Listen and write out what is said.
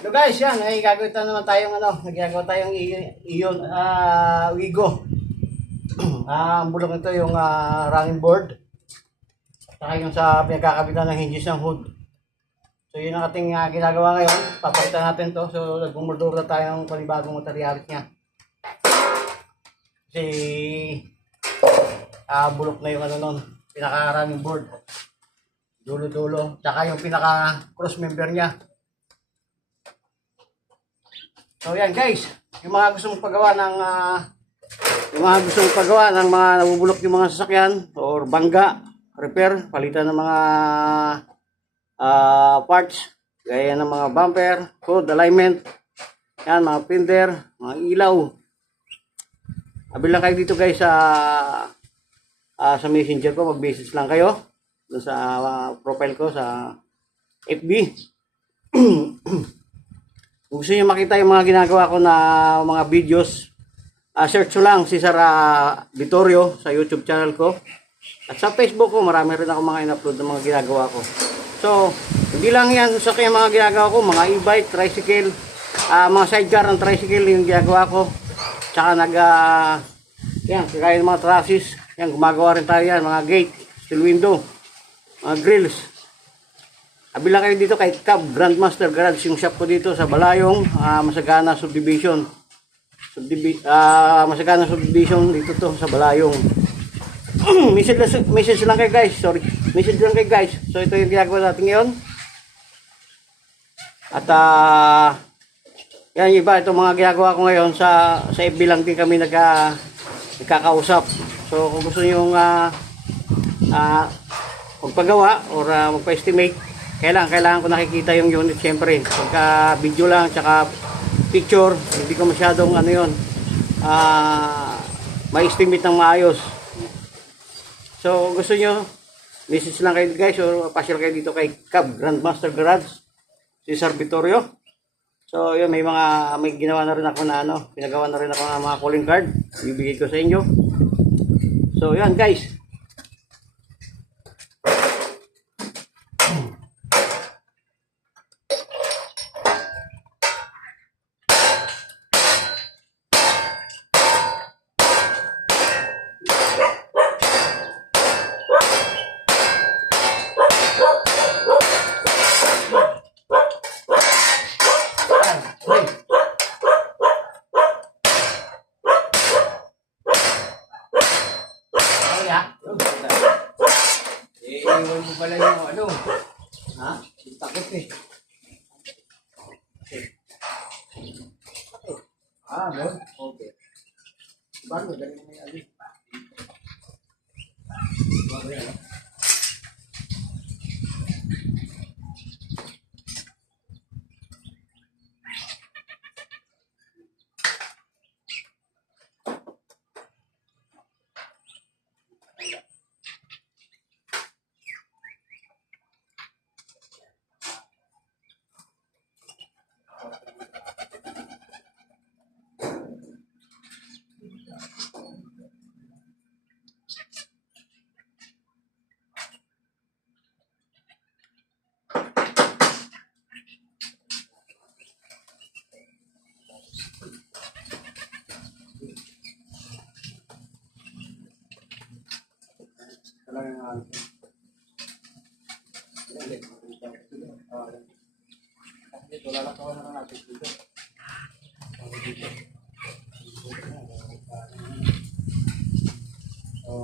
So guys, yan, ay gagawin naman tayong nagagawa tayong iyon, Wigo. Ang bulok nito yung running board. Saka yung sa pinagkakabitan ng hinges ng hood. So yun ang ating ginagawa ngayon. Papalitan natin to. So nagmumurdura tayo ng panibagong materialis niya. Kasi bulok na yung nun, pinaka running board. Dulo-dulo. Saka yung pinaka cross member niya. So yan guys, yung mga gusto mong paggawa ng mga nabubulok yung mga sasakyan or bangga, repair, palitan ng mga parts, gaya ng mga bumper, hood, alignment, yan, mga fender, mga ilaw. Abil lang kayo dito guys sa messenger ko, mag-message lang kayo dun sa profile ko sa FB. Kung gusto niyo makita yung mga ginagawa ko na mga videos, search nyo lang si Sir Vittorio sa YouTube channel ko. At sa Facebook ko, marami rin ako mga in-upload ng mga ginagawa ko. So, hindi lang yan sa kaya mga ginagawa ko, mga e-bike, tricycle, mga sidecar ng tricycle yung ginagawa ko. Tsaka yan, kagaya ng mga trusses, yan, gumagawa rin tayo yan, mga gate, steel window, mga grills. Abila kayo dito kay Cab Grandmaster Garage, yung shop ko dito sa Balayong, Masagana Subdivision. Masagana Subdivision dito to sa Balayong. Message lang kayo guys, sorry. Message lang kayo guys. So ito yung ginagawa natin ngayon. At yan iba, itong mga ginagawa ko ngayon sa FB lang din kami nagkakausap. So kung gusto niyo magpagawa or magpa-estimate, kailangan ko nakikita yung unit syempre. Pagka video lang tsaka picture, hindi ko masyadong ma-estimate ng maayos. So gusto nyo, message lang kayo guys or pasyal kayo dito kay Cab Grandmaster Garage, si Sir Vittorio. So yun, may ginawa na rin ako pinagawa na rin ako ng mga calling card, bibigay ko sa inyo. So yan guys. Iwan ko pala yung takot eh. Doon? Okay. Bago, dali mo yung alin. Bago yan, talagang dito, lalakawan na natin dito. So,